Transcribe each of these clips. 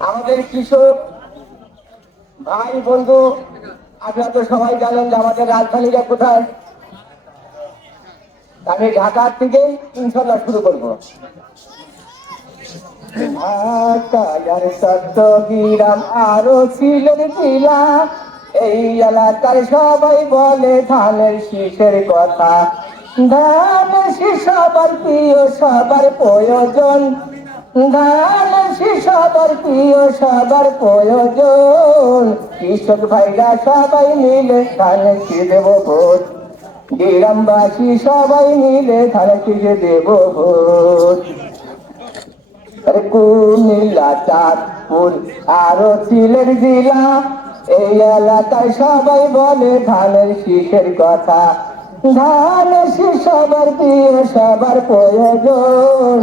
আমাদের কৃষক, ভাই, বন্ধু, আপনারা তো সবাই জানেন যে আমাদের রাজধানীটা কোথায়? আমি ঢাকার থেকে ইনশাল্লাহ শুরু করব। আরও ছিলেন জেলা এই এলাকার সবাই বলে ধানের শীষের কথা। শীষ সবার প্রিয়, সবার প্রয়োজন। শীষ সবার প্রিয়, সবার প্রয়োজন। কৃষক ভাইরা সবাই মিলে শীষ দেব ভোট? গ্রামবাসী সবাই মিলে ধানের শীষ দেব ভোট? কুমিল্লা, চাঁদপুর, আরও সিলেট জেলা। এই এলাকায় সবাই বলে ধানের শীষের কথা। শীষ সবার সবার প্রয়োজন।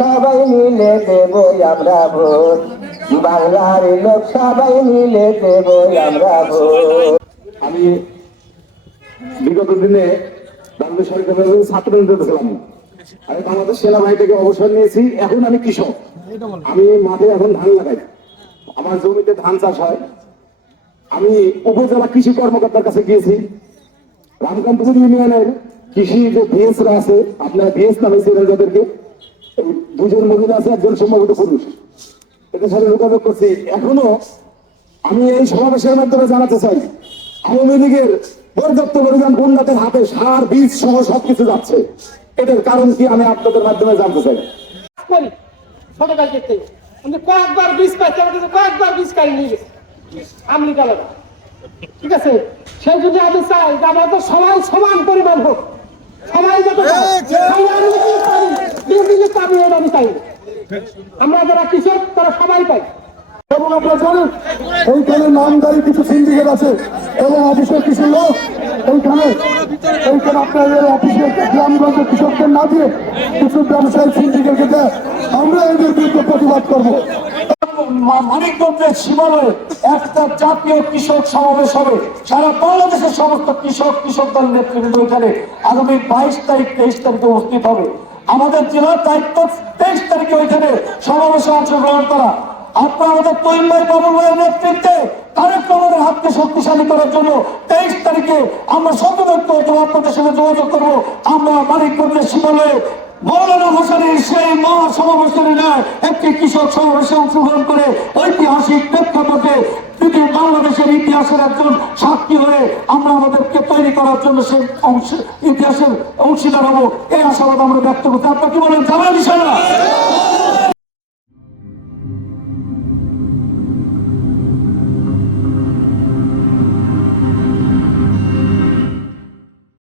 সবাই মিলে দেব আমরা ভোট। বাংলার লোক সবাই মিলে দেব আমরা ভোট। আমি বিগত দিনে সরকারের ছাত্র আমি বাংলাদেশ থেকে অবসর নিয়েছি, এখন আমি কৃষক। আমি মাঠে এখন ধান লাগাই। আমার জমিতে ধান চাষ হয়। আমি উপজেলা কৃষি কর্মকর্তার কাছে গিয়েছি। রামকান্তপুর ইউনিয়নের কৃষি যে ভিএসরা আছে, আপনারা ভিএস নামে ছিলেন যাদেরকে দুজন মহিলা আছে, একজন সম্ভবত পুরুষ। এদের সাথে যোগাযোগ করছি। এখনও আমি এই সমাবেশের মাধ্যমে জানাতে চাই, আওয়ামী লীগের পর্যাপ্ত পরিমাণ গুন্ডাদের হাতে সার, বীজ সহ সবকিছু যাচ্ছে। এটার কারণ কি আমি আপনাদের মাধ্যমে জানতে চাই। ছোটকাল কয়েকবার বীজ পাইছি কয়েকবার বীজ কারি নিয়ে আমলি কালার ঠিক আছে? সেই যদি আমি চাই যে আমাদের সবাই সমান পরিমাণ হোক। সবাই যাতে। তাই আমি তো এটা চাই। আমরা যারা কৃষক তারা সবাই পাই এবং আপনারা জানেন এইখানে নামদারি কিছু সিন্ডিকেট আছে এবং অফিসের কিছু লোক অফিসের গ্রামগঞ্জের কৃষকদের না দিয়ে কিছু ব্যবসায়ী সিন্ডিকেটকে দেয় আমরা এদের বিরুদ্ধে প্রতিবাদ করব। মানিকগঞ্জের সীমালয়ে একটা জাতীয় কৃষক সমাবেশ হবে। সারা বাংলাদেশের সমস্ত কৃষক কৃষক দল নেতৃবৃন্দ এখানে আগামী বাইশ তারিখ, তেইশ তারিখে উপস্থিত হবে। আমাদের জেলার দায়িত্ব তেইশ তারিখে ওইখানে সমাবেশে অংশগ্রহণ করা। আপনারা আমাদের তৈম ভাই, বাবুল ভাইয়ের নেতৃত্বে তারেক হাতকে শক্তিশালী করার জন্য তেইশ তারিখে আমরা শতদত্ত আপনাদের সঙ্গে যোগাযোগ করব। আমরা মানিকগঞ্জের সীমালয়ে মৌলানা হোসেনের সেই মহা সমাবেশের একটি কৃষক সমাবেশে অংশগ্রহণ করে ঐতিহাসিক প্রেক্ষাপটে পৃথিবী বাংলাদেশের ইতিহাসের একজন সাক্ষী হয়ে আমরা আমাদেরকে তৈরি করার জন্য সে অংশ, ইতিহাসের অংশীদার হব। এই আশাবাদ আমরা ব্যক্ত করতে আপনার কি বলেন? জানান বিষয়